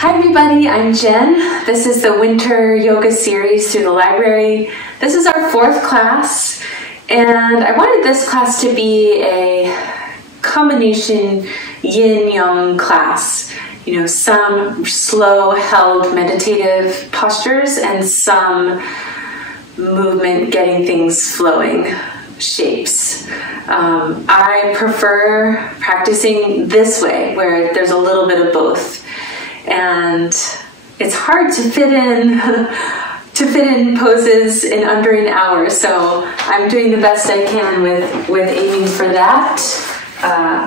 Hi everybody, I'm Jen. This is the winter yoga series through the library. This is our 4th class, and I wanted this class to be a combination yin-yang class. You know, some slow held meditative postures and some movement getting things flowing shapes. I prefer practicing this way where there's a little bit of both. And it's hard to fit in poses in under an hour, so I'm doing the best I can with aiming for that.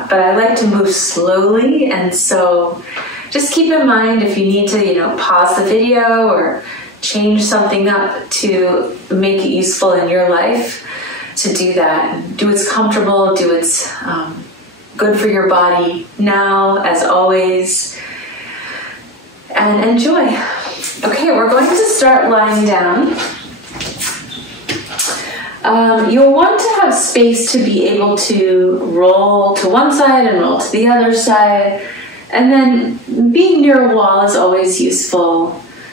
But I like to move slowly, and so just keep in mind if you need to, pause the video or change something up to make it useful in your life, to do that. Do what's comfortable, do what's good for your body now, as always. And enjoy. Okay, we're going to start lying down. You'll want to have space to be able to roll to one side and roll to the other side. And then being near a wall is always useful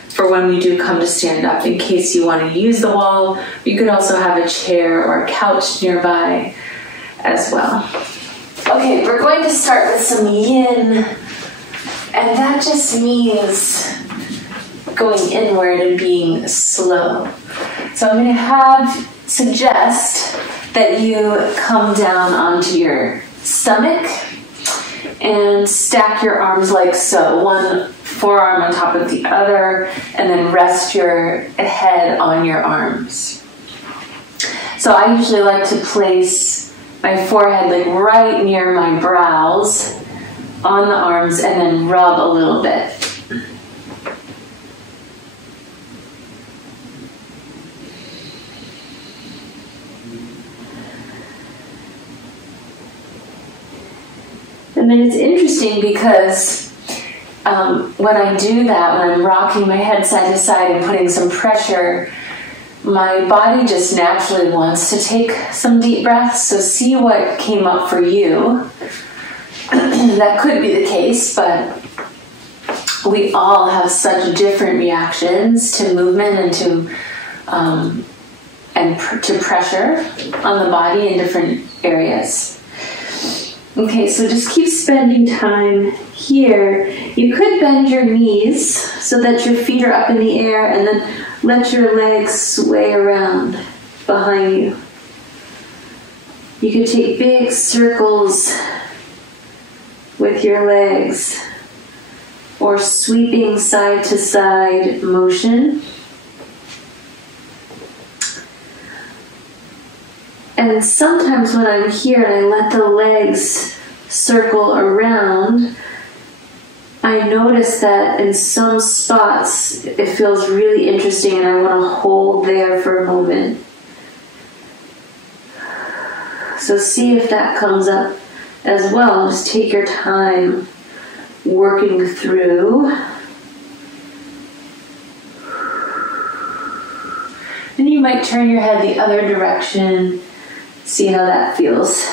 for when we do come to stand up, in case you want to use the wall. You could also have a chair or a couch nearby as well. Okay, we're going to start with some yin. And that just means going inward and being slow. So I'm going to suggest that you come down onto your stomach and stack your arms like so, one forearm on top of the other, and then rest your head on your arms. So I usually like to place my forehead like right near my brows on the arms and then rub a little bit. And then it's interesting because when I do that, when I'm rocking my head side to side and putting some pressure, my body just naturally wants to take some deep breaths. So see what came up for you. That could be the case, but we all have such different reactions to movement and to pressure on the body in different areas. Okay, so just keep spending time here. You could bend your knees so that your feet are up in the air, and then let your legs sway around behind you. You could take big circles with your legs, or sweeping side to side motion. And sometimes when I'm here and I let the legs circle around, I notice that in some spots it feels really interesting and I want to hold there for a moment. So see if that comes up as well. Just take your time working through. And you might turn your head the other direction. See how that feels.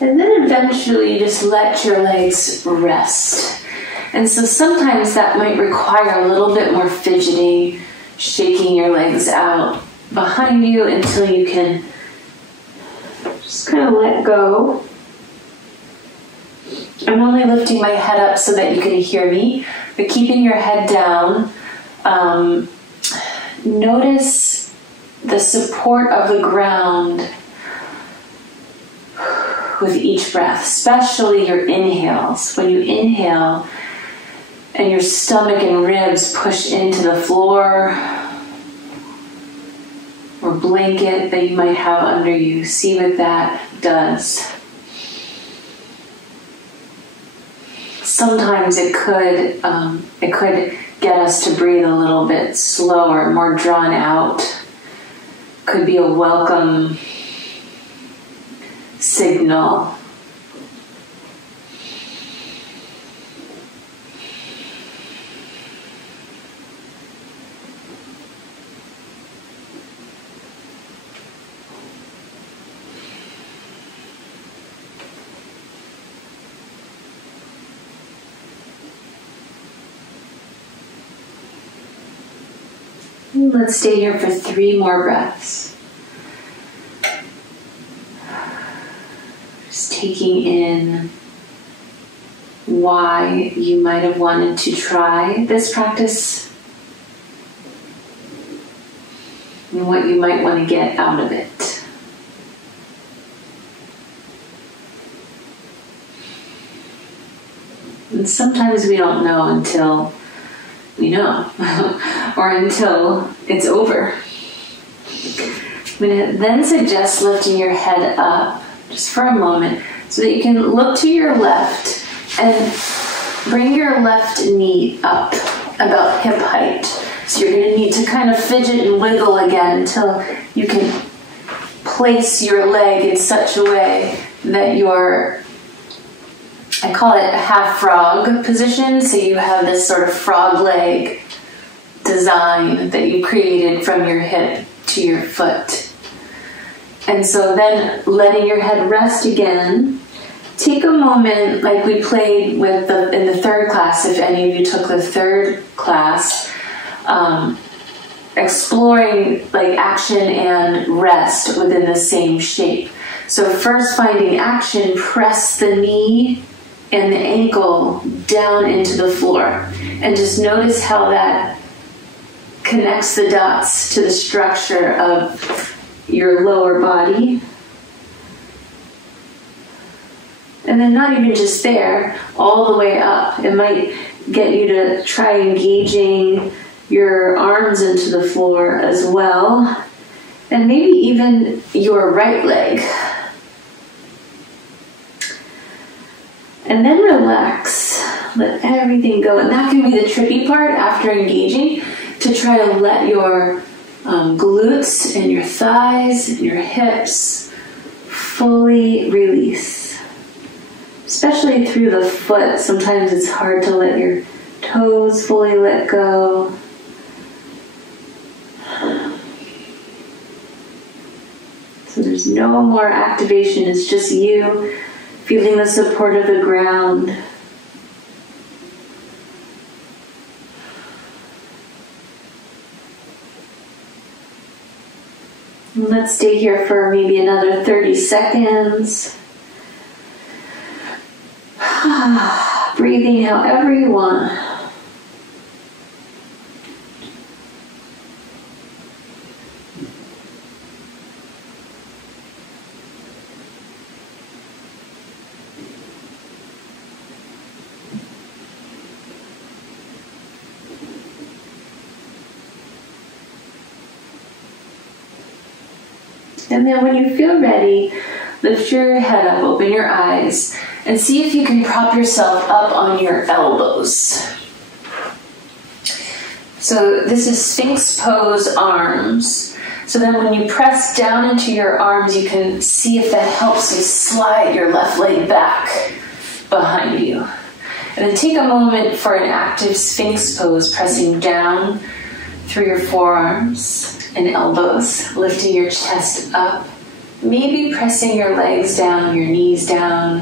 And then eventually just let your legs rest. And so sometimes that might require a little bit more fidgeting, shaking your legs out behind you until you can just kind of let go. I'm only lifting my head up so that you can hear me, but keeping your head down. Notice the support of the ground with each breath, especially your inhales. When you inhale and your stomach and ribs push into the floor or blanket that you might have under you, see what that does. Sometimes it could get us to breathe a little bit slower, more drawn out. Could be a welcome signal. Let's stay here for 3 more breaths. Just taking in why you might have wanted to try this practice and what you might want to get out of it. And sometimes we don't know until we know, or until it's over. I'm going to then suggest lifting your head up just for a moment so that you can look to your left and bring your left knee up about hip height. So you're going to need to kind of fidget and wiggle again until you can place your leg in such a way that you're, I call it a half frog position. So you have this sort of frog leg design that you created from your hip to your foot. And so then letting your head rest again, take a moment like we played with in the 3rd class, if any of you took the 3rd class, exploring like action and rest within the same shape. So first finding action, press the knee and the ankle down into the floor. And just notice how that connects the dots to the structure of your lower body. And then not even just there, all the way up. It might get you to try engaging your arms into the floor as well. And maybe even your right leg. And then relax, let everything go. And that can be the tricky part after engaging, to try to let your glutes and your thighs and your hips fully release. Especially through the foot. Sometimes it's hard to let your toes fully let go. So there's no more activation, it's just you feeling the support of the ground. And let's stay here for maybe another 30 seconds. Breathing however you want. And then when you feel ready, lift your head up, open your eyes, and see if you can prop yourself up on your elbows. So this is Sphinx pose arms. So then when you press down into your arms, you can see if that helps you slide your left leg back behind you. And then take a moment for an active Sphinx pose, pressing down through your forearms and elbows, lifting your chest up, maybe pressing your legs down, your knees down.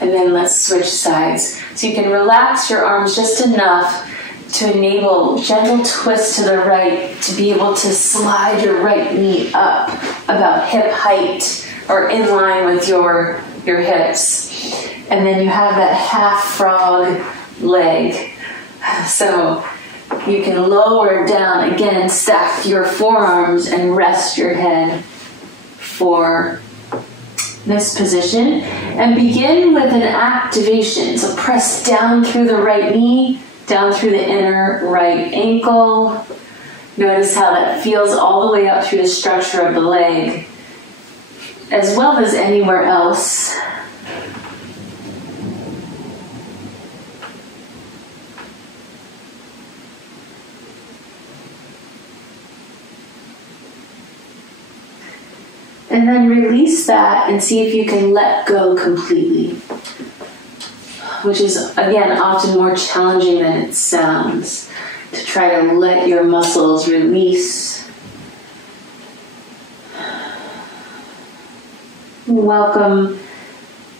And then let's switch sides. So you can relax your arms just enough to enable gentle twist to the right, to be able to slide your right knee up about hip height or in line with your hips. And then you have that half frog leg. So you can lower down, again, stack your forearms and rest your head for this position. And begin with an activation. So press down through the right knee, down through the inner right ankle. Notice how that feels all the way up through the structure of the leg, as well as anywhere else. And then release that and see if you can let go completely, which is, again, often more challenging than it sounds, to try to let your muscles release. Welcome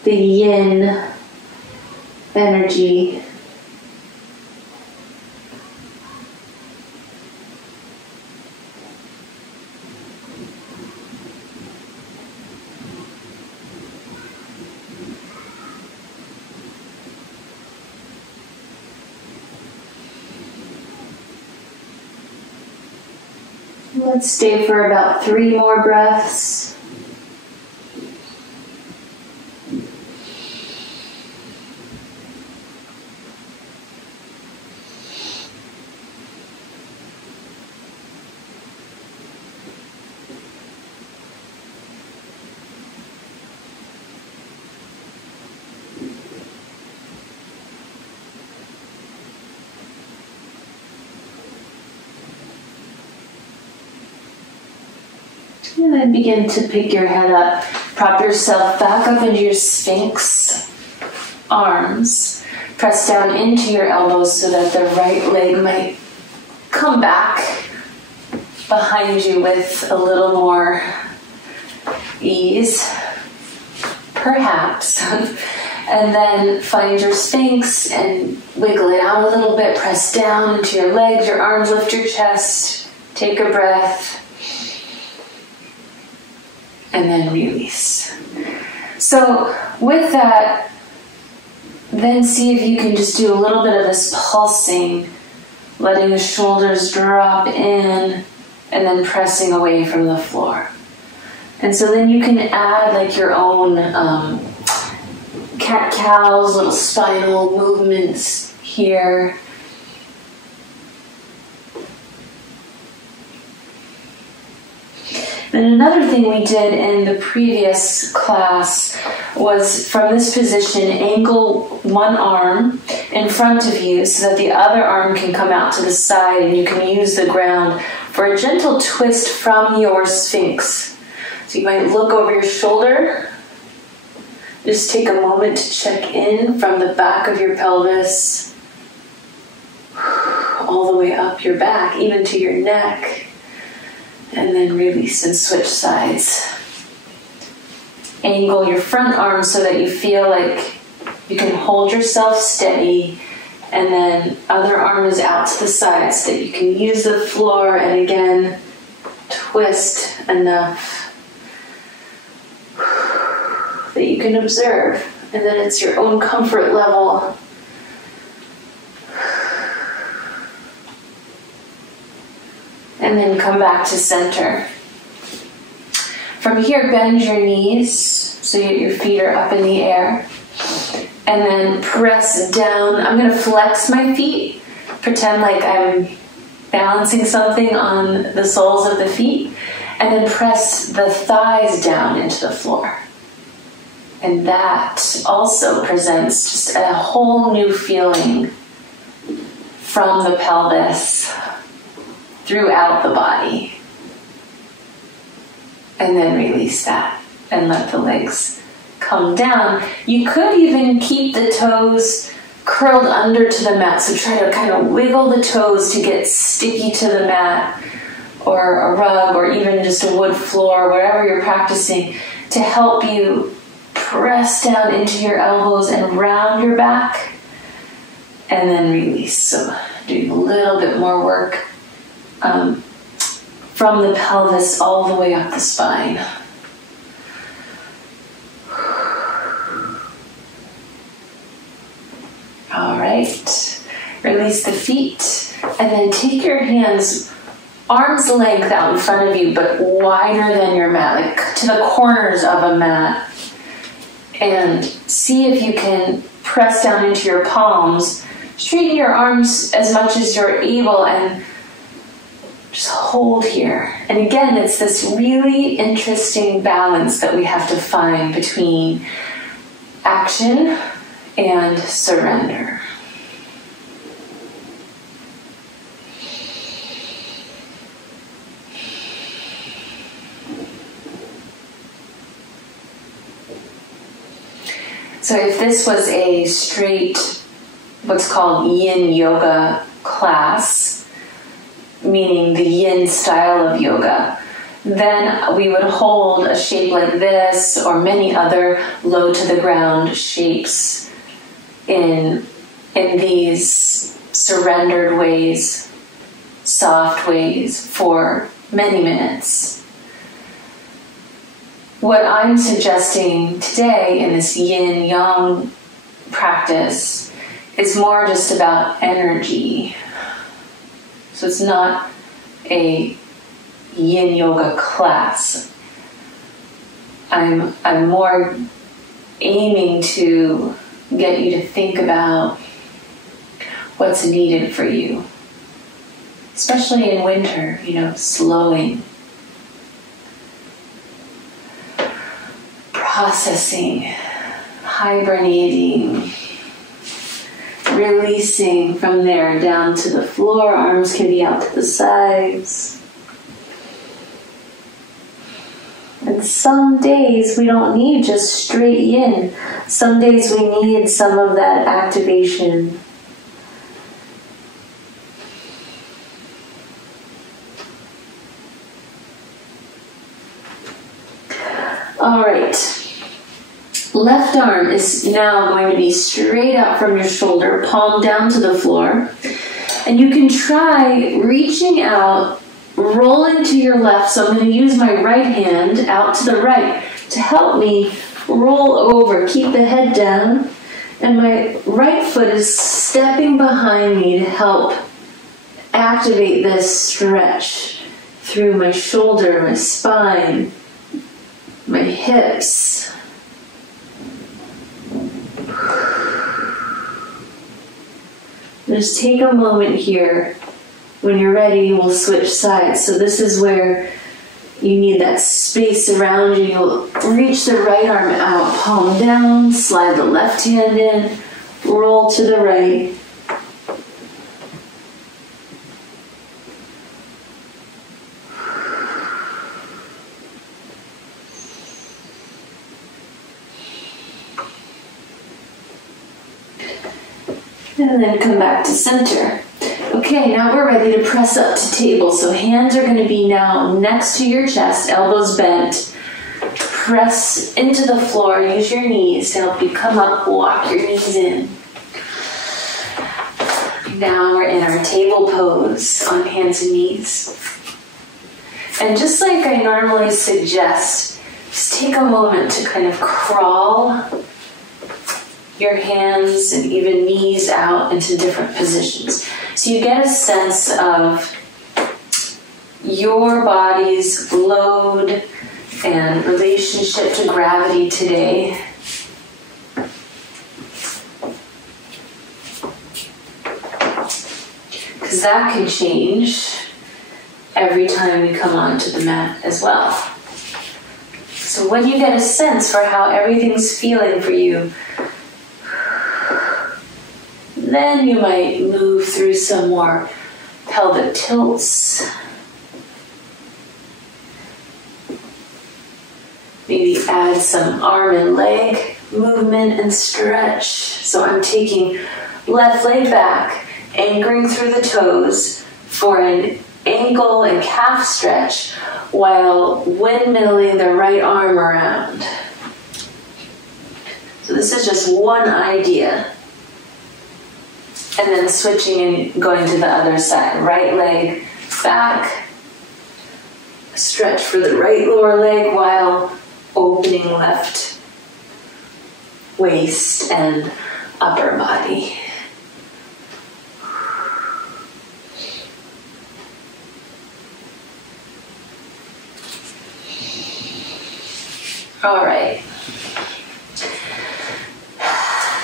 the yin energy. Let's stay for about 3 more breaths. And then begin to pick your head up. Prop yourself back up into your Sphinx arms. Press down into your elbows so that the right leg might come back behind you with a little more ease, perhaps. And then find your Sphinx and wiggle it out a little bit. Press down into your legs, your arms, lift your chest. Take a breath. And then release. So with that, then see if you can just do a little bit of this pulsing, letting the shoulders drop in and then pressing away from the floor. And so then you can add like your own cat-cows, little spinal movements here. And another thing we did in the previous class was, from this position, angle one arm in front of you so that the other arm can come out to the side and you can use the ground for a gentle twist from your Sphinx. So you might look over your shoulder. Just take a moment to check in from the back of your pelvis all the way up your back, even to your neck. And then release and switch sides. Angle your front arm so that you feel like you can hold yourself steady, and then other arm is out to the side so that you can use the floor, and again, twist enough that you can observe, and then it's your own comfort level. And then come back to center. From here, bend your knees so your feet are up in the air. And then press down. I'm going to flex my feet. Pretend like I'm balancing something on the soles of the feet. And then press the thighs down into the floor. And that also presents just a whole new feeling from the pelvis throughout the body. And then release that and let the legs come down. You could even keep the toes curled under to the mat. So try to kind of wiggle the toes to get sticky to the mat or a rug or even just a wood floor, wherever you're practicing, to help you press down into your elbows and round your back and then release. So doing a little bit more work from the pelvis all the way up the spine. All right, release the feet, and then take your hands arm's length out in front of you, but wider than your mat, like to the corners of a mat. And see if you can press down into your palms. Straighten your arms as much as you're able and just hold here. And again, it's this really interesting balance that we have to find between action and surrender. So if this was a straight, what's called yin yoga class, meaning the yin style of yoga, then we would hold a shape like this or many other low to the ground shapes in these surrendered ways, soft ways for many minutes. What I'm suggesting today in this yin-yang practice is more just about energy. So it's not a yin yoga class. I'm more aiming to get you to think about what's needed for you, especially in winter, slowing, processing, hibernating, releasing from there down to the floor. Arms can be out to the sides. And some days we don't need just straight yin. Some days we need some of that activation. All right. Left arm is now going to be straight out from your shoulder, palm down to the floor. And you can try reaching out, rolling to your left. So I'm going to use my right hand out to the right to help me roll over. Keep the head down. And my right foot is stepping behind me to help activate this stretch through my shoulder, my spine, my hips. Just take a moment here. When you're ready, we'll switch sides. So this is where you need that space around you. You'll reach the right arm out, palm down, slide the left hand in, roll to the right. And then come back to center. Okay, now we're ready to press up to table. So hands are going to be now next to your chest, elbows bent. Press into the floor. Use your knees to help you come up. Walk your knees in. Now we're in our table pose on hands and knees. And just like I normally suggest, just take a moment to kind of crawl your hands and even knees out into different positions. So you get a sense of your body's load and relationship to gravity today. Because that can change every time we come onto the mat as well. So when you get a sense for how everything's feeling for you, then you might move through some more pelvic tilts. Maybe add some arm and leg movement and stretch. So I'm taking left leg back, anchoring through the toes for an ankle and calf stretch while windmilling the right arm around. So this is just one idea. And then switching and going to the other side. Right leg back. Stretch for the right lower leg while opening left waist and upper body. All right.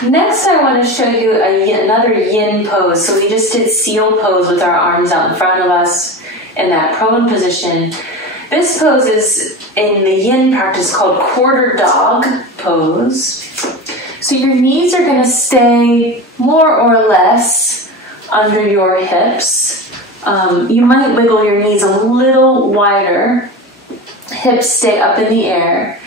Next, I want to show you another yin pose. So we just did seal pose with our arms out in front of us in that prone position. This pose is in the yin practice called quarter dog pose. So your knees are going to stay more or less under your hips. You might wiggle your knees a little wider. Hips stay up in the air.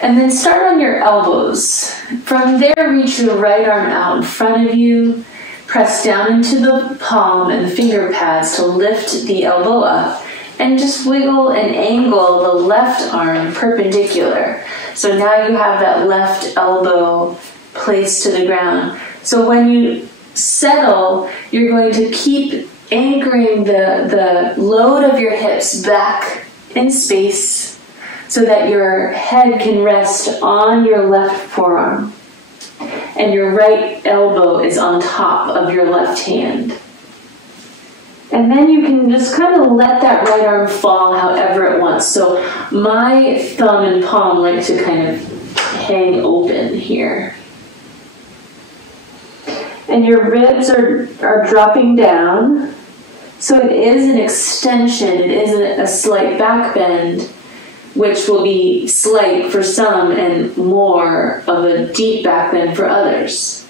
And then start on your elbows. From there, reach your right arm out in front of you. Press down into the palm and the finger pads to lift the elbow up. And just wiggle and angle the left arm perpendicular. So now you have that left elbow placed to the ground. So when you settle, you're going to keep anchoring the load of your hips back in space so that your head can rest on your left forearm and your right elbow is on top of your left hand. And then you can just kind of let that right arm fall however it wants. So my thumb and palm like to kind of hang open here. And your ribs are dropping down. So it is an extension, it is a slight back bend, which will be slight for some and more of a deep back bend for others.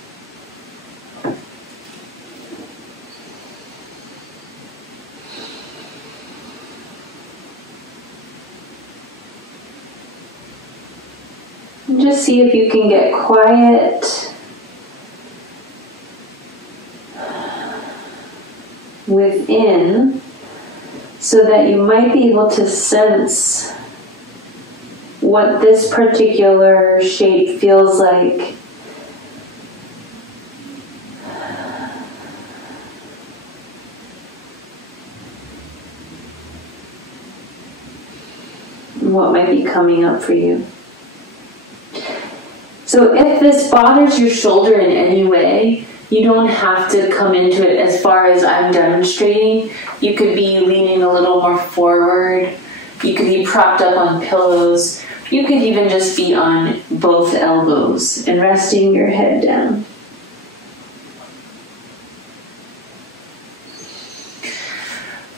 And just see if you can get quiet within, so that you might be able to sense what this particular shape feels like. And what might be coming up for you. So if this bothers your shoulder in any way, you don't have to come into it as far as I'm demonstrating. You could be leaning a little more forward. You could be propped up on pillows. You could even just be on both elbows and resting your head down.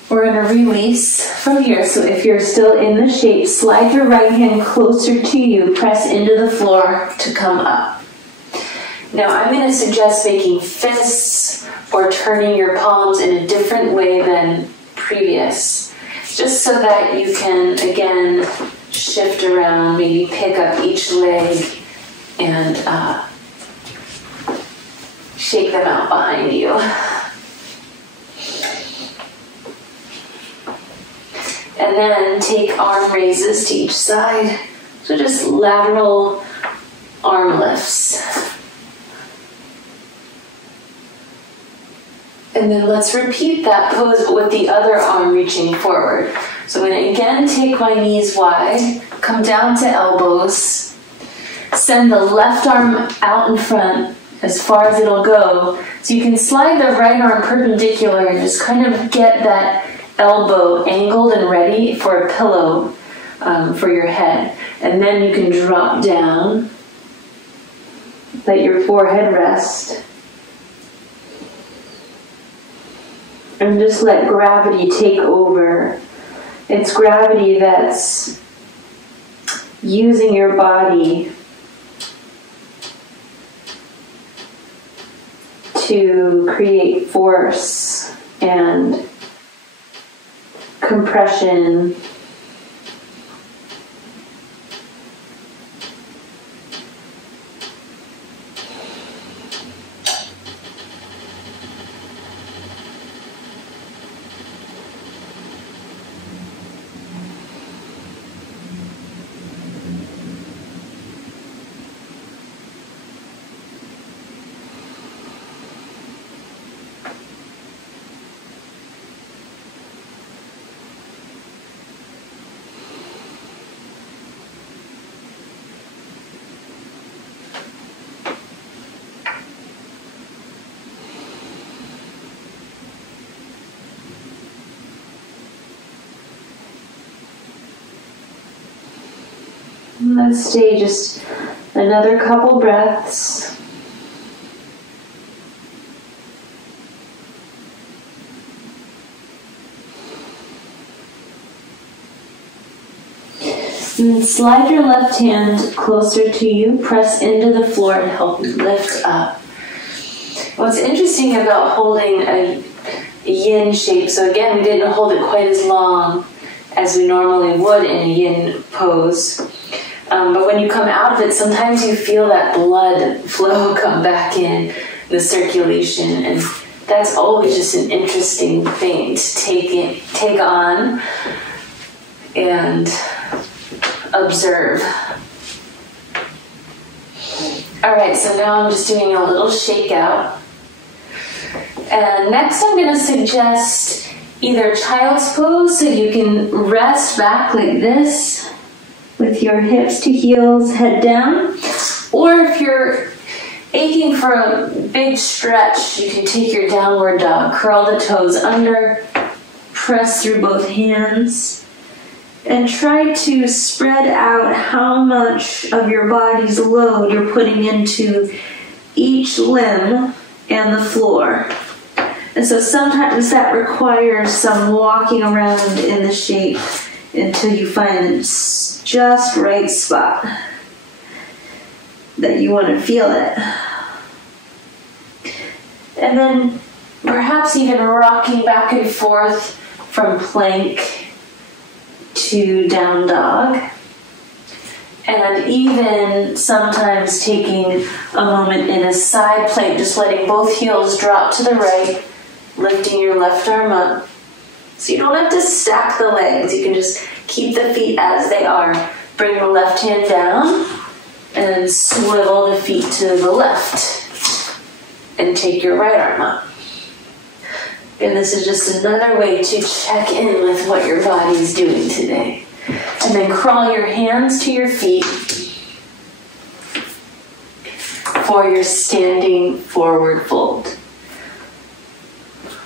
We're going to release from here. So if you're still in the shape, slide your right hand closer to you. Press into the floor to come up. Now I'm going to suggest making fists or turning your palms in a different way than previous, just so that you can again shift around, maybe pick up each leg and shake them out behind you. And then take arm raises to each side, so just lateral arm lifts. And then let's repeat that pose, but with the other arm reaching forward. So I'm going to again take my knees wide, come down to elbows, send the left arm out in front as far as it'll go. So you can slide the right arm perpendicular and just kind of get that elbow angled and ready for a pillow for your head. And then you can drop down, let your forehead rest. And just let gravity take over. It's gravity that's using your body to create force and compression. Let's stay just another couple breaths. And then slide your left hand closer to you, press into the floor to help you lift up. What's interesting about holding a yin shape, so again, we didn't hold it quite as long as we normally would in a yin pose. But when you come out of it, sometimes you feel that blood flow come back in, the circulation, and that's always just an interesting thing to take on and observe. All right, so now I'm just doing a little shakeout. And next I'm going to suggest either child's pose, so you can rest back like this with your hips to heels, head down. Or if you're aching for a big stretch, you can take your downward dog. Curl the toes under, press through both hands, and try to spread out how much of your body's load you're putting into each limb and the floor. And so sometimes that requires some walking around in the shape until you find the just right spot that you want to feel it. And then perhaps even rocking back and forth from plank to down dog. And even sometimes taking a moment in a side plank, just letting both heels drop to the right, lifting your left arm up. So you don't have to stack the legs, you can just keep the feet as they are. Bring the left hand down and swivel the feet to the left. And take your right arm up. And this is just another way to check in with what your body is doing today. And then crawl your hands to your feet for your standing forward fold.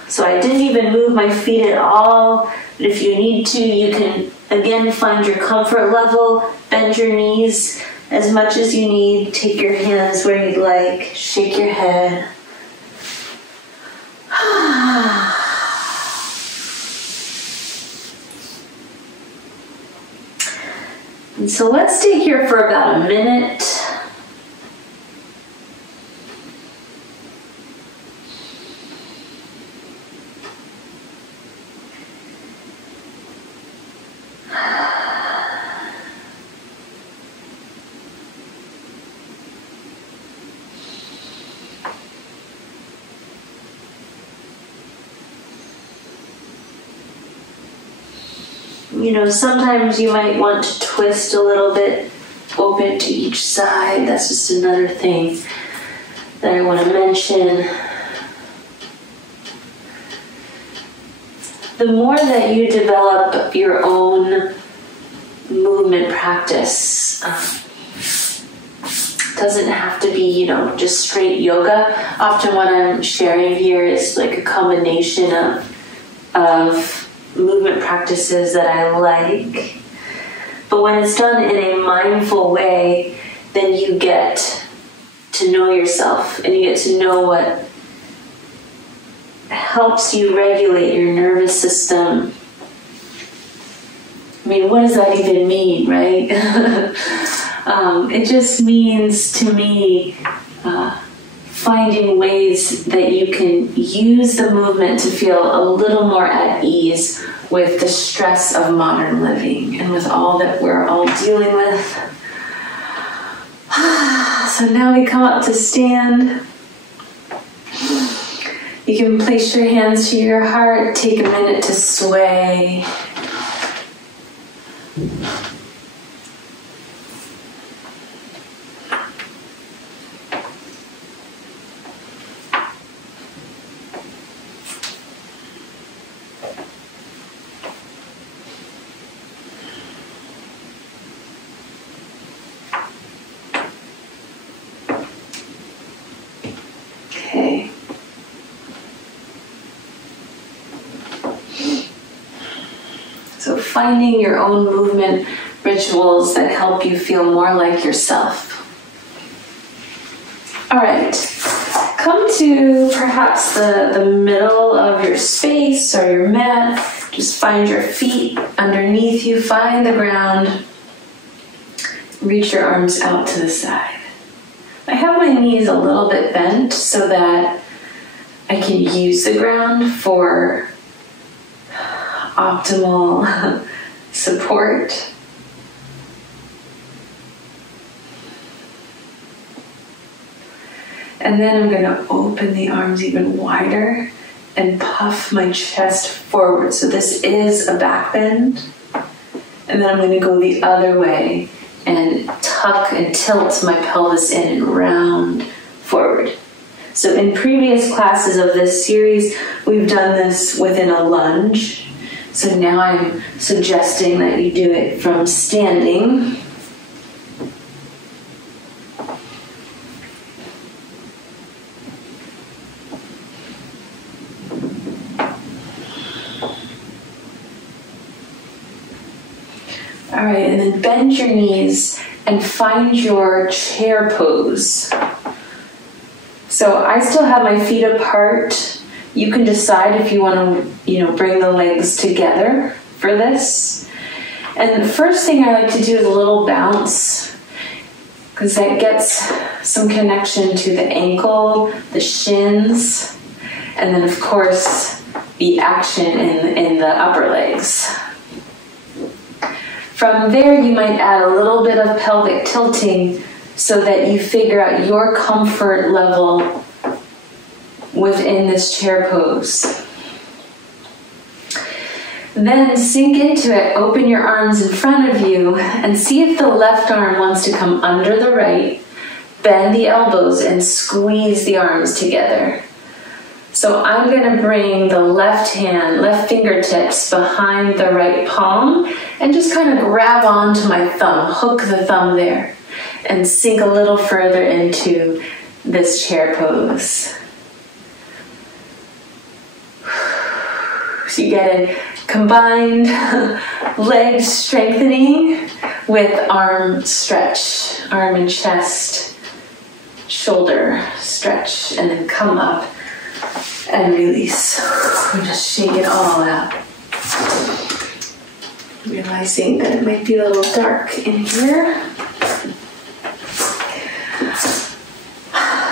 So I didn't even move my feet at all, but if you need to, you can again find your comfort level, bend your knees as much as you need, take your hands where you'd like, shake your head. And so let's stay here for about a minute. You know, sometimes you might want to twist a little bit, open to each side. That's just another thing that I want to mention. The more that you develop your own movement practice, doesn't have to be, you know, just straight yoga. Often what I'm sharing here is like a combination of movement practices that I like. But when it's done in a mindful way, then you get to know yourself and you get to know what helps you regulate your nervous system. I mean, what does that even mean, right? It just means to me finding ways that you can use the movement to feel a little more at ease with the stress of modern living and with all that we're all dealing with. So now we come up to stand. You can place your hands to your heart, take a minute to sway. Okay. So finding your own movement rituals that help you feel more like yourself. All right, come to perhaps the middle of your space or your mat. Just find your feet underneath you, find the ground. Reach your arms out to the side. I have my knees a little bit bent so that I can use the ground for optimal support. And then I'm going to open the arms even wider and puff my chest forward. So this is a back bend. And then I'm going to go the other way and tuck and tilt my pelvis in and round forward. So in previous classes of this series, we've done this within a lunge. So now I'm suggesting that you do it from standing. All right, and then bend your knees and find your chair pose. So I still have my feet apart. You can decide if you want to, bring the legs together for this. And the first thing I like to do is a little bounce, because that gets some connection to the ankle, the shins, and then of course the action in the upper legs. From there, you might add a little bit of pelvic tilting so that you figure out your comfort level within this chair pose. Then sink into it, open your arms in front of you, and see if the left arm wants to come under the right. Bend the elbows and squeeze the arms together. So I'm going to bring the left fingertips behind the right palm and just kind of grab onto my thumb, hook the thumb there, and sink a little further into this chair pose. So you get a combined leg strengthening with arm stretch, arm and chest, shoulder stretch, and then come up and release. And just shake it all out. Realizing that it might be a little dark in here.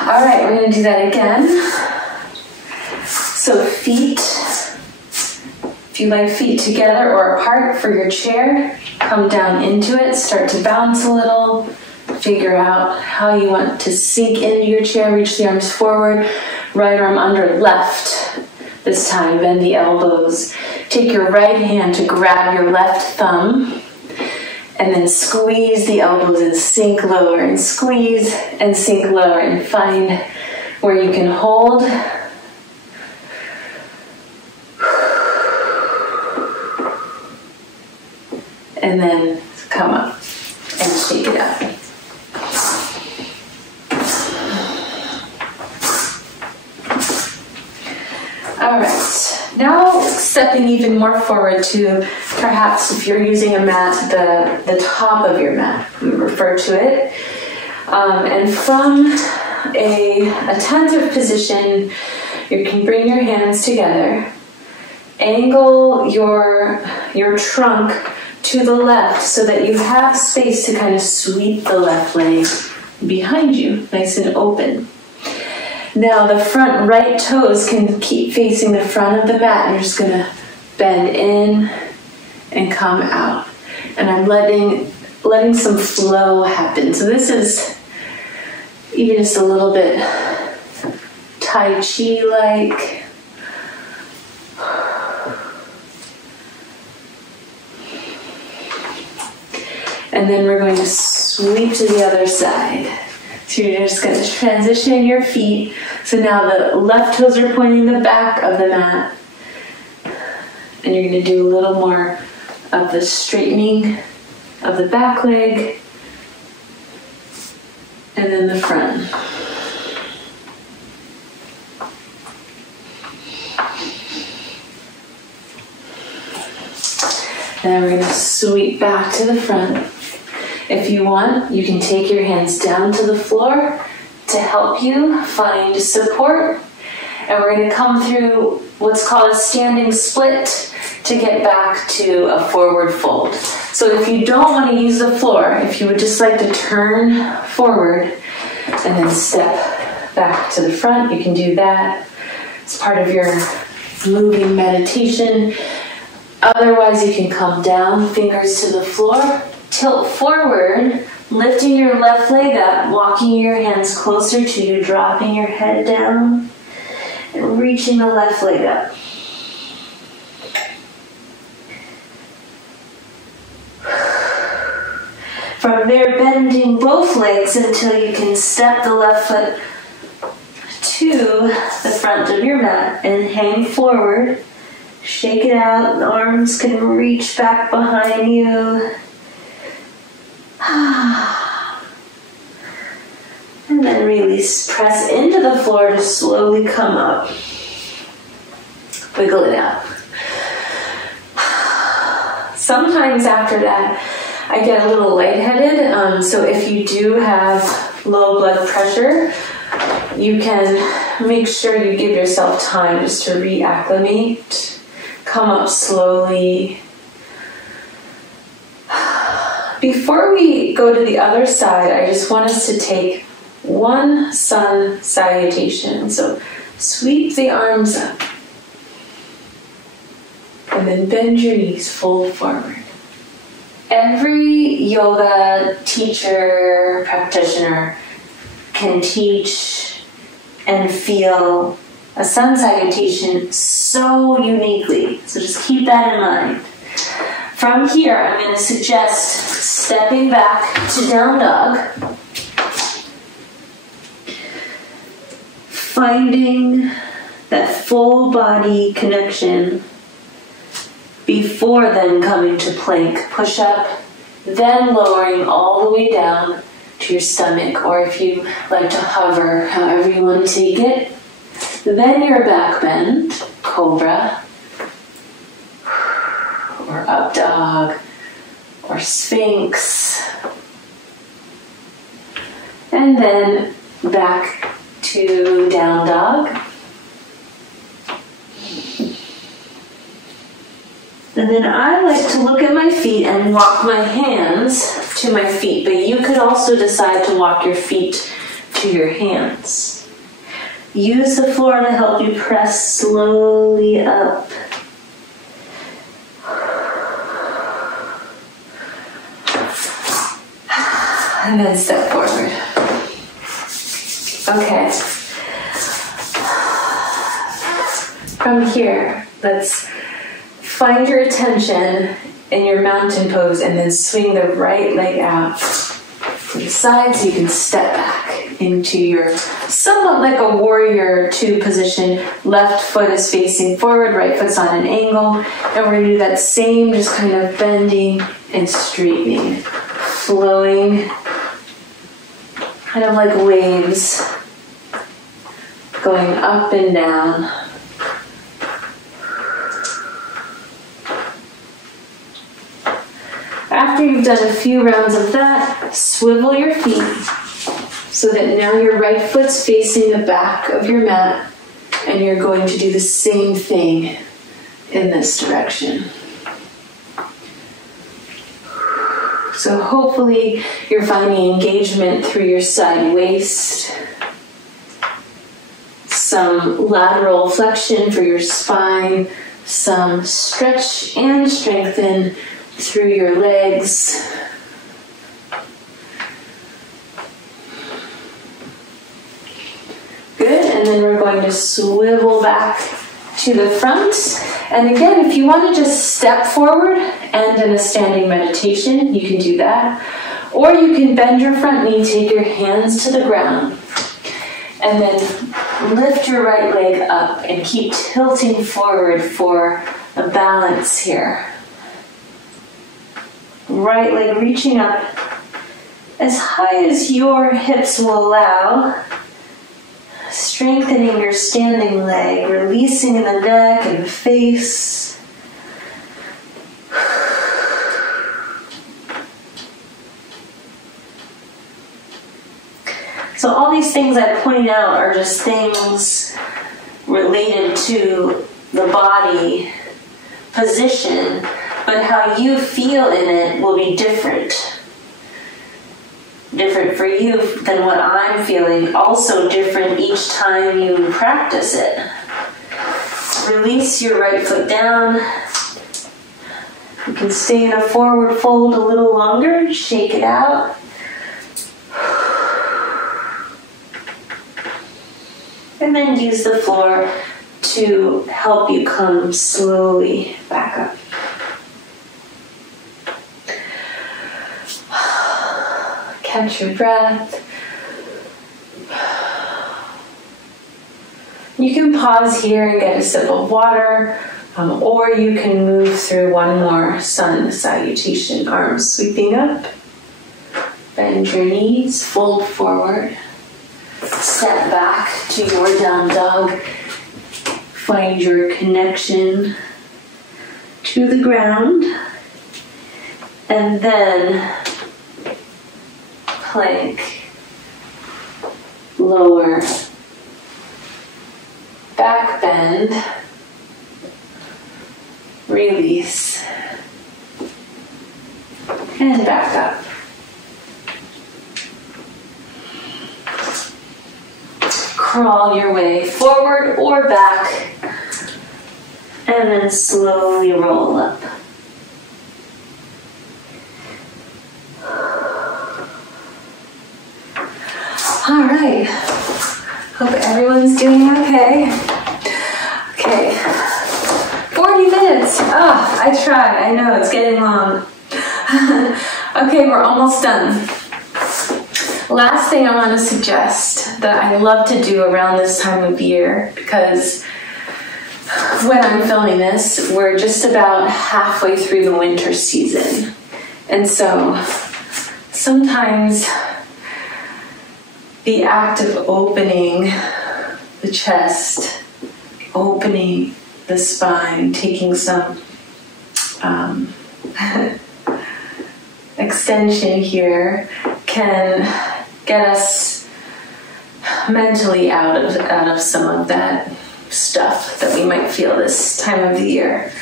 All right, we're going to do that again. So feet, if you like feet together or apart for your chair, come down into it, start to bounce a little, figure out how you want to sink into your chair, reach the arms forward, right arm under left. This time, bend the elbows. Take your right hand to grab your left thumb, and then squeeze the elbows and sink lower, and squeeze and sink lower, and find where you can hold. And then come up and shake it out. All right, now stepping even more forward to perhaps if you're using a mat, the top of your mat, we refer to it. And from a attentive position, you can bring your hands together, angle your trunk to the left so that you have space to kind of sweep the left leg behind you, nice and open. Now the front right toes can keep facing the front of the mat. You're just going to bend in and come out. And I'm letting some flow happen. So this is even just a little bit Tai Chi-like. And then we're going to sweep to the other side. So you're just going to transition your feet. So now the left toes are pointing the back of the mat. And you're going to do a little more of the straightening of the back leg. And then the front. And then we're going to sweep back to the front. If you want, you can take your hands down to the floor to help you find support. And we're going to come through what's called a standing split to get back to a forward fold. So if you don't want to use the floor, if you would just like to turn forward and then step back to the front, you can do that. It's part of your moving meditation. Otherwise, you can come down, fingers to the floor, tilt forward, Lifting your left leg up, walking your hands closer to you, dropping your head down, and reaching the left leg up. From there, bending both legs until you can step the left foot to the front of your mat and hang forward. Shake it out. The arms can reach back behind you. And then release. Press into the floor to slowly come up. Wiggle it out. Sometimes after that, I get a little lightheaded. So if you do have low blood pressure, you can make sure you give yourself time just to reacclimate. Come up slowly. Before we go to the other side, I just want us to take one sun salutation. So sweep the arms up. And then bend your knees, fold forward. Every yoga teacher, practitioner can teach and feel a sun salutation so uniquely. So just keep that in mind. From here, I'm going to suggest stepping back to down dog. Finding that full body connection before then coming to plank push-up, then lowering all the way down to your stomach, or if you like to hover, however you want to take it. Then your back bend, cobra, or up dog, or sphinx. And then back to down dog. And then I like to look at my feet and walk my hands to my feet, but you could also decide to walk your feet to your hands. Use the floor to help you press slowly up. And then step forward. Okay. From here, let's find your attention in your mountain pose and then swing the right leg out to the side so you can step back into your somewhat like a warrior two position. Left foot is facing forward, right foot's on an angle. And we're going to do that same, just kind of bending and straightening, flowing, kind of like waves going up and down. After you've done a few rounds of that, swivel your feet so that now your right foot's facing the back of your mat and you're going to do the same thing in this direction. So hopefully you're finding engagement through your side waist, some lateral flexion for your spine, some stretch and strengthen through your legs. Good, and then we're going to swivel back to the front. And again, if you want to just step forward and in a standing meditation, you can do that. Or you can bend your front knee, take your hands to the ground, and then lift your right leg up and keep tilting forward for a balance here. Right leg reaching up as high as your hips will allow. Strengthening your standing leg, releasing in the neck and the face. So all these things I point out are just things related to the body position, but how you feel in it will be different. Different for you than what I'm feeling. Also different each time you practice it. Release your right foot down. You can stay in a forward fold a little longer. Shake it out. And then use the floor to help you come slowly back up. Catch your breath. You can pause here and get a sip of water, or you can move through one more sun salutation. Arms sweeping up. Bend your knees, fold forward. Step back to your down dog. Find your connection to the ground. And then plank. Lower. Back bend. Release. And back up. Crawl your way forward or back, and then slowly roll up. All right. Hope everyone's doing okay. Okay. 40 minutes. Oh, I try. I know it's getting long. Okay, we're almost done. Last thing I want to suggest that I love to do around this time of year, because when I'm filming this, we're just about halfway through the winter season. And so sometimes the act of opening the chest, opening the spine, taking some extension here can get us mentally out of some of that stuff that we might feel this time of the year.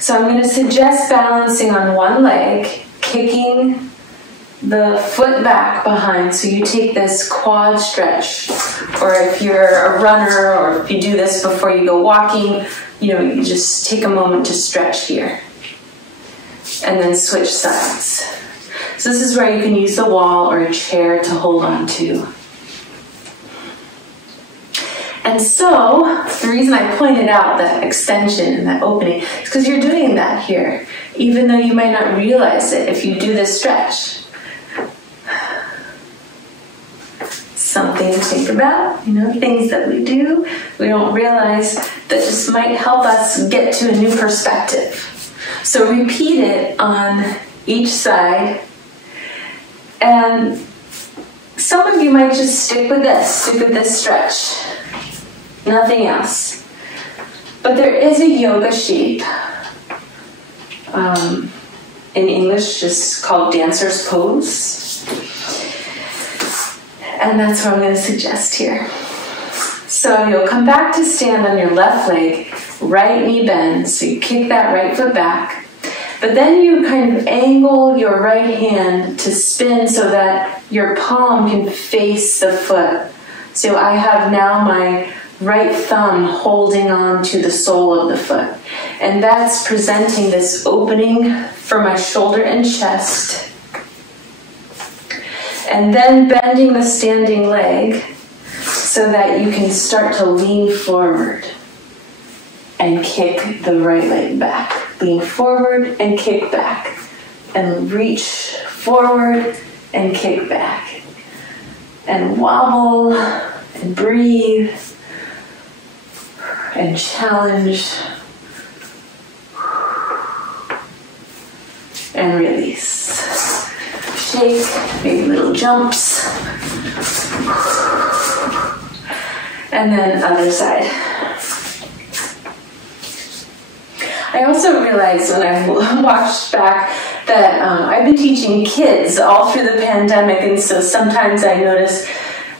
So I'm going to suggest balancing on one leg, kicking the foot back behind. So you take this quad stretch, or if you're a runner, or if you do this before you go walking, you just take a moment to stretch here. And then switch sides. So this is where you can use the wall or a chair to hold on to. And so, the reason I pointed out that extension and that opening is because you're doing that here, even though you might not realize it if you do this stretch. Something to think about, things that we do, we don't realize that this might help us get to a new perspective. So repeat it on each side. And some of you might just stick with this stretch. Nothing else. But there is a yoga shape, in English just called dancer's pose. And that's what I'm going to suggest here. So you'll come back to stand on your left leg, right knee bends, so you kick that right foot back. But then you kind of angle your right hand to spin so that your palm can face the foot. So I have now my right thumb holding on to the sole of the foot. And that's presenting this opening for my shoulder and chest. And then bending the standing leg so that you can start to lean forward and kick the right leg back. Lean forward and kick back. And reach forward and kick back. And wobble and breathe and challenge and release. Shake, maybe little jumps. And then other side. I also realized when I watched back that I've been teaching kids all through the pandemic, and so sometimes I notice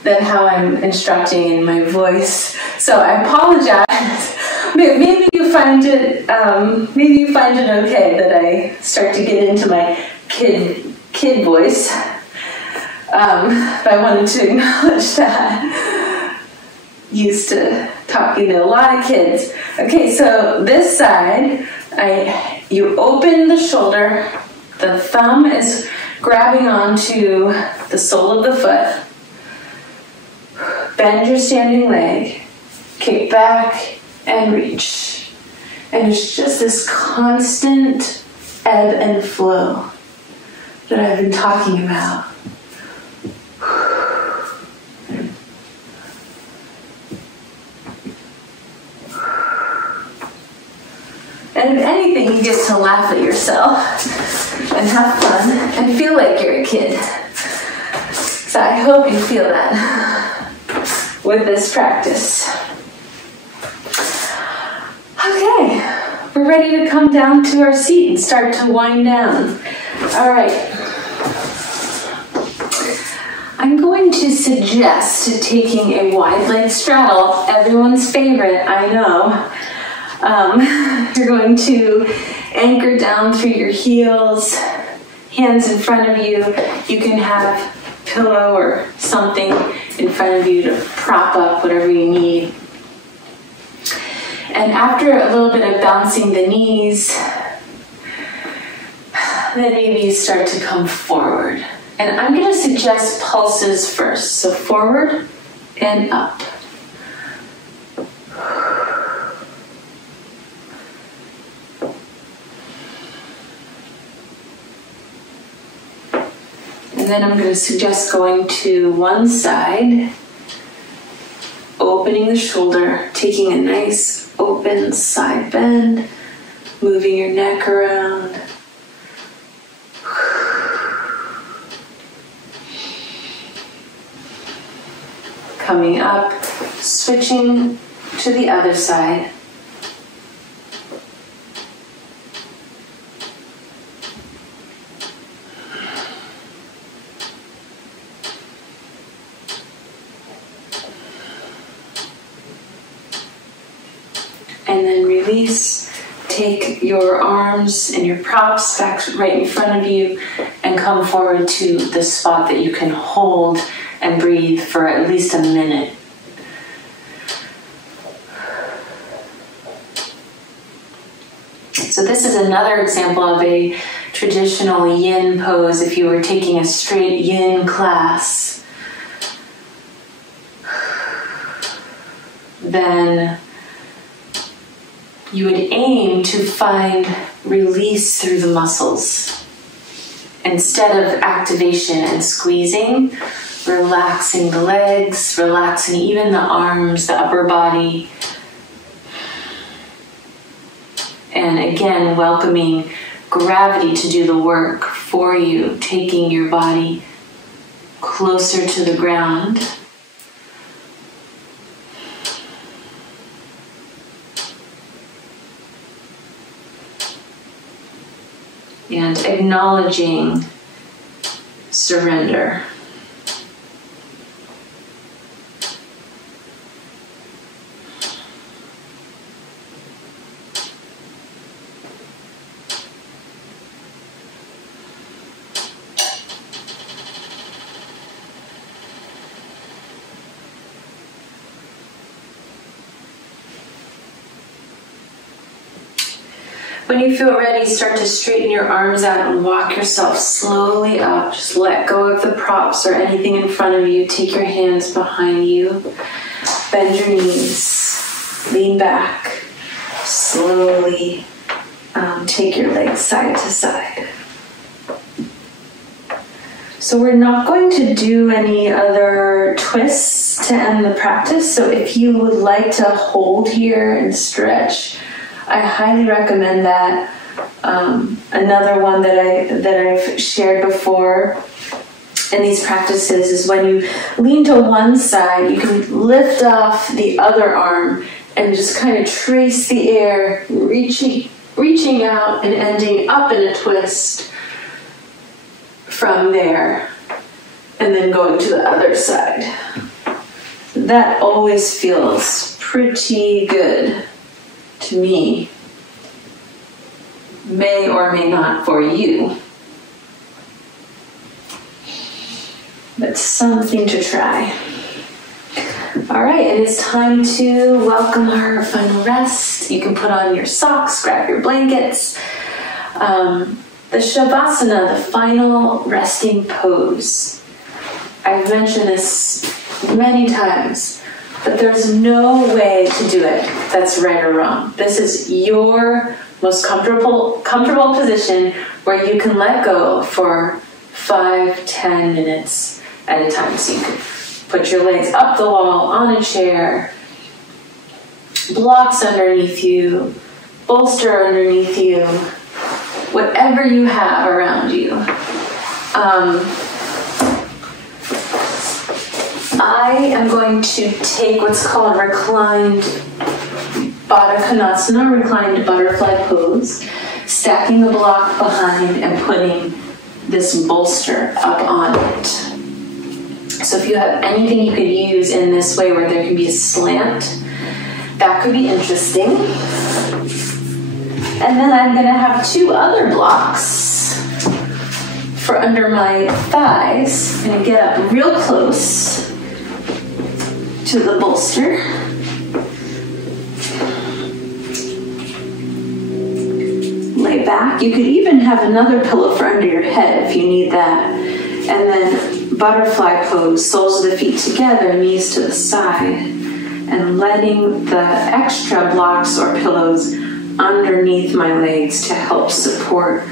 that how I'm instructing in my voice. So I apologize. Maybe you find it okay that I start to get into my kid voice. But I wanted to acknowledge that. Used to talking to a lot of kids. Okay, so this side, you open the shoulder, the thumb is grabbing onto the sole of the foot, bend your standing leg, kick back, and reach. And it's just this constant ebb and flow that I've been talking about. And if anything, you get to laugh at yourself and have fun and feel like you're a kid. So I hope you feel that with this practice. Okay, we're ready to come down to our seat and start to wind down. All right. I'm going to suggest taking a wide leg straddle, everyone's favorite, I know. You're going to anchor down through your heels, hands in front of you. You can have a pillow or something in front of you to prop up whatever you need. And after a little bit of bouncing the knees, then maybe you start to come forward. And I'm going to suggest pulses first. So forward and up. And then I'm going to suggest going to one side, opening the shoulder, taking a nice open side bend, moving your neck around. Coming up, switching to the other side. And then release. Take your arms and your props back right in front of you and come forward to the spot that you can hold and breathe for at least a minute. So this is another example of a traditional yin pose if you were taking a straight yin class. Then you would aim to find release through the muscles. Instead of activation and squeezing, relaxing the legs, relaxing even the arms, the upper body. And again, welcoming gravity to do the work for you, taking your body closer to the ground. And acknowledging surrender. When you feel ready, start to straighten your arms out and walk yourself slowly up. Just let go of the props or anything in front of you. Take your hands behind you. Bend your knees. Lean back. Slowly take your legs side to side. So we're not going to do any other twists to end the practice. So if you would like to hold here and stretch, I highly recommend that. Another one that I've shared before in these practices is when you lean to one side, you can lift off the other arm and just kind of trace the air, reaching out and ending up in a twist from there, and then going to the other side. That always feels pretty good to me. May or may not for you, but something to try. All right, and it's time to welcome our final rest. You can put on your socks, grab your blankets. The Shavasana, the final resting pose. I've mentioned this many times. But there's no way to do it that's right or wrong. This is your most comfortable position where you can let go for 5-10 minutes at a time. So you can put your legs up the wall, on a chair, blocks underneath you, bolster underneath you, whatever you have around you. I am going to take what's called reclined Baddha Konasana, reclined butterfly pose, stacking the block behind and putting this bolster up on it. So if you have anything you could use in this way where there can be a slant, that could be interesting. And then I'm going to have 2 other blocks for under my thighs. I'm going to get up real close to the bolster. Lay back. You could even have another pillow for under your head if you need that. And then butterfly pose, soles of the feet together, knees to the side, and letting the extra blocks or pillows underneath my legs to help support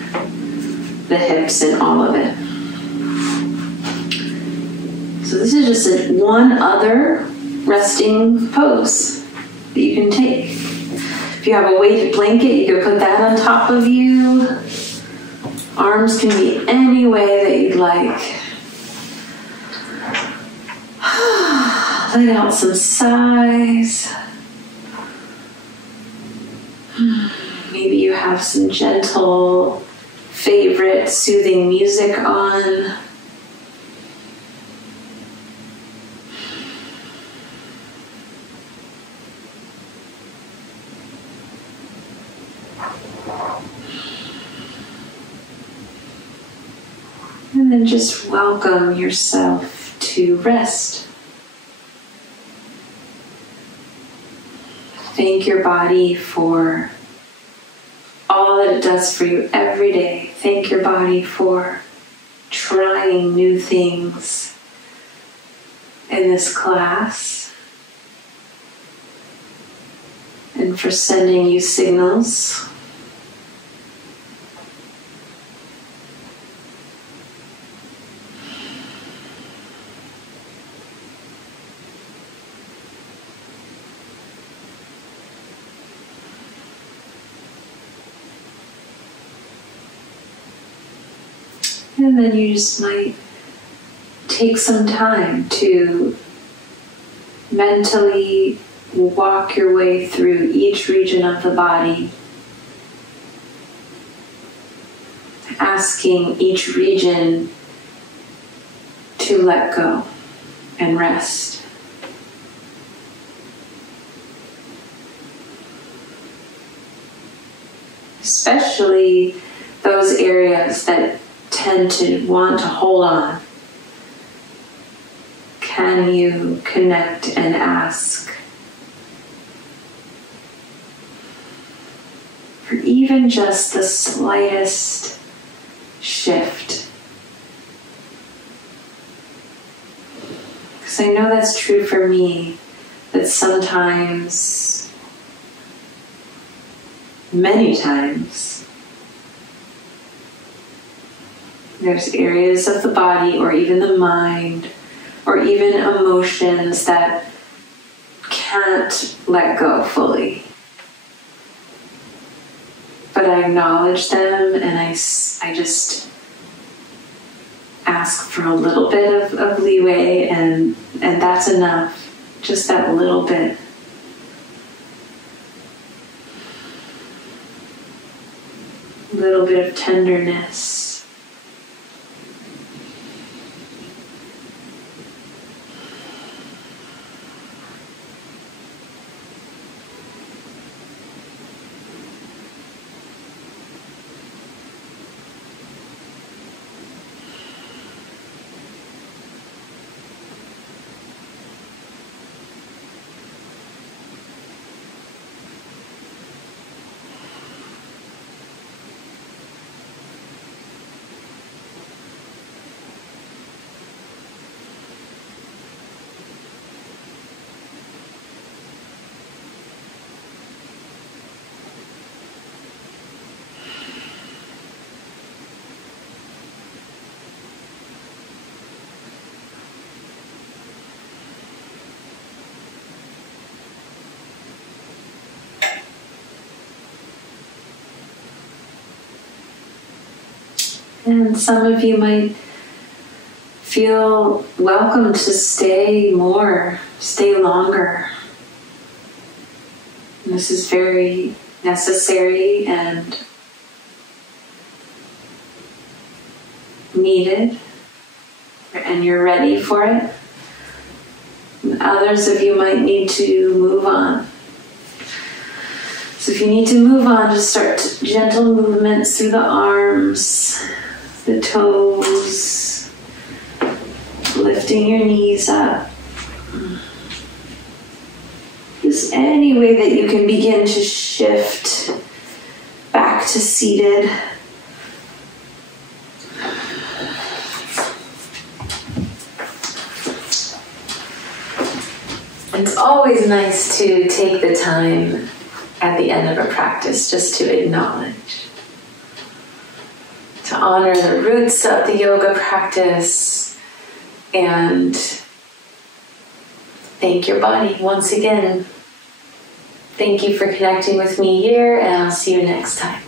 the hips and all of it. So this is just one other resting pose that you can take. If you have a weighted blanket, you can put that on top of you. Arms can be any way that you'd like. Let out some sighs. Maybe you have some gentle, favorite, soothing music on. And then just welcome yourself to rest. Thank your body for all that it does for you every day. Thank your body for trying new things in this class and for sending you signals. And then you just might take some time to mentally walk your way through each region of the body, asking each region to let go and rest. Especially those areas that tend to want to hold on. Can you connect and ask for even just the slightest shift? Because I know that's true for me, that sometimes, many times, there's areas of the body or even the mind or even emotions that can't let go fully. But I acknowledge them and I just ask for a little bit of leeway and that's enough. Just that little bit. A little bit of tenderness. And some of you might feel welcome to stay more, stay longer. And this is very necessary and needed, and you're ready for it. And others of you might need to move on. So if you need to move on, just start gentle movements through the arms, the toes, lifting your knees up. Just any way that you can begin to shift back to seated. It's always nice to take the time at the end of a practice just to acknowledge, to honor the roots of the yoga practice, and thank your body once again. Thank you for connecting with me here, and I'll see you next time.